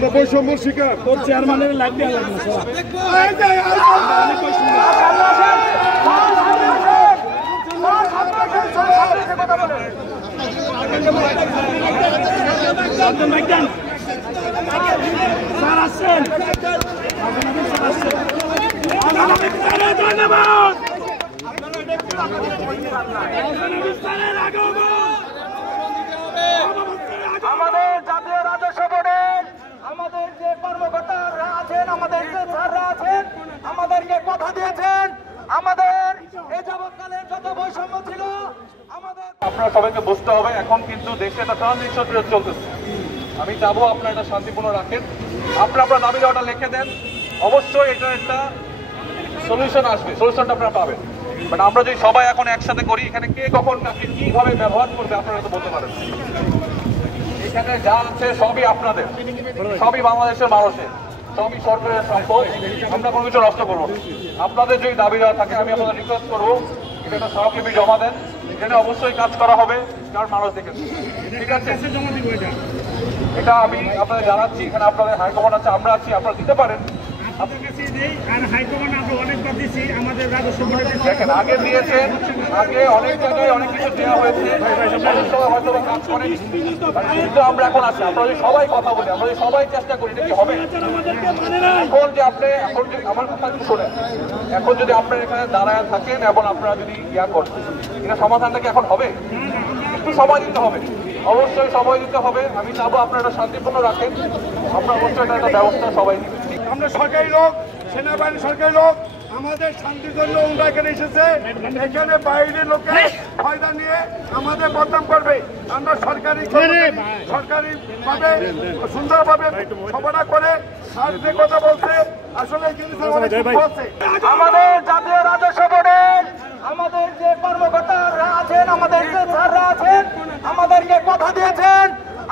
আমরা বৈষম্য শিকার তোর চেয়ারম্যানের লাইভ দেওয়া লাগবে স্যার আসছেন ধন্যবাদ আমাদের জাতীয় রাজস্ব বোর্ডে আমাদের যে কর্মকর্তারা আছেন, আমাদের যে স্যাররা আছেন, আমাদেরকে কথা দিয়েছেন আমাদের এই যাবৎকালের যত বৈষম্য ছিল আমাদের। আপনারা সবাইকে বুঝতে হবে এখন কিন্তু দেশে একটা ট্রানজিশন পিরিয়ড চলতেছে। আমি চাবো আপনারা এটা শান্তিপূর্ণ রাখেন, আপনারা আপনার দাবি দেওয়াটা লিখে দেন, অবশ্যই এটা একটা সলিউশন আসবে, সলিউশনটা আপনারা পাবেন। বাট আমরা যদি সবাই এখন একসাথে করি, এখানে কে কখন কাকে কিভাবে ব্যবহার করবে আপনারা তো বলতে পারেন। এখানে যা আছে সবই আপনাদের, সবই বাংলাদেশের মানুষের, সবই সরকারের সম্পদ, আমরা কোনো কিছু নষ্ট করবো না। আপনাদের যদি দাবি দেওয়া থাকে আমি আপনাদের রিকোয়েস্ট করবো এটা একটা স্মারকলিপি জমা দেন, এখানে অবশ্যই কাজ করা হবে কারণ মানুষ দেখেছে। ঠিক আছে, এটা আমি আপনাদের জানাচ্ছি, এখানে আপনাদের হাইকমান্ড আছে, আমরা আছি, আপনারা দিতে পারেন। দেখেন আগে দিয়েছেন, আগে অনেক জায়গায় অনেক কিছু দেওয়া হয়েছে, হয়তো কাজ করেন, কিন্তু আমরা এখন আছি। আমরা যদি সবাই কথা বলি, আমরা যদি সবাই চেষ্টা করি, এটা কি হবে? এখন যে আপনি এখন যদি আমার কথা একটু শোনেন, এখন যদি আপনার এখানে দাঁড়ায় থাকেন এবং আপনারা যদি ইয়া করেন, এটা সমাধানটা কি এখন হবে? একটু সময় দিতে হবে, অবশ্যই সময় দিতে হবে। আমি চাবো আপনারা এটা শান্তিপূর্ণ রাখেন, আমরা অবশ্যই এটা একটা ব্যবস্থা সবাই নিবে। আমরা সরকারি লোক, সেনাবাহিনী সরকারি লোক, আমাদের শান্তির জন্য ওরা এখানে এসেছে। এখানে বাইরের লোকের ফায়দা নিয়ে আমাদের বদনাম করবে। আমরা সরকারি ভাবে সুন্দরভাবে সমাধান করে আর যে কথা বলছে আসলে আমাদের জাতীয় রাজস্ব বোর্ডে আমাদের যে কর্মকর্তারা আছেন, আমাদের যে স্যাররা আছেন, আমাদেরকে কথা দিয়েছেন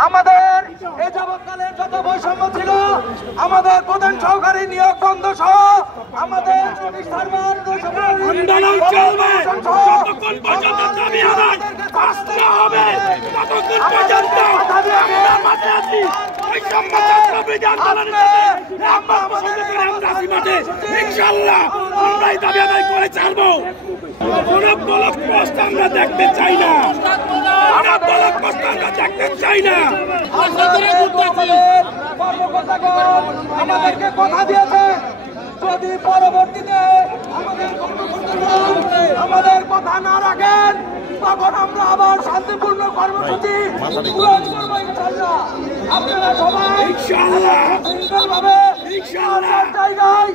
আমাদের এই যাবৎকালের যত বৈষম্য ছিল আমাদের প্রধান সহকারী নিয়োগ বন্ধ সহ আমাদের আমরা দেখতে চাই না, দেখতে চাই না। আমাদেরকে কথা দিয়েছে যদি পরবর্তীতে আমাদের কথা না রাখেন তখন আমরা আবার শান্তিপূর্ণ কর্মসূচি পূরণ করবো ইনশাআল্লাহ। আপনারা সবাই ভাবে জায়গায়